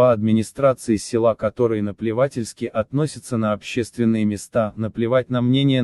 по администрации села, которые наплевательски относятся на общественные места, наплевать на мнение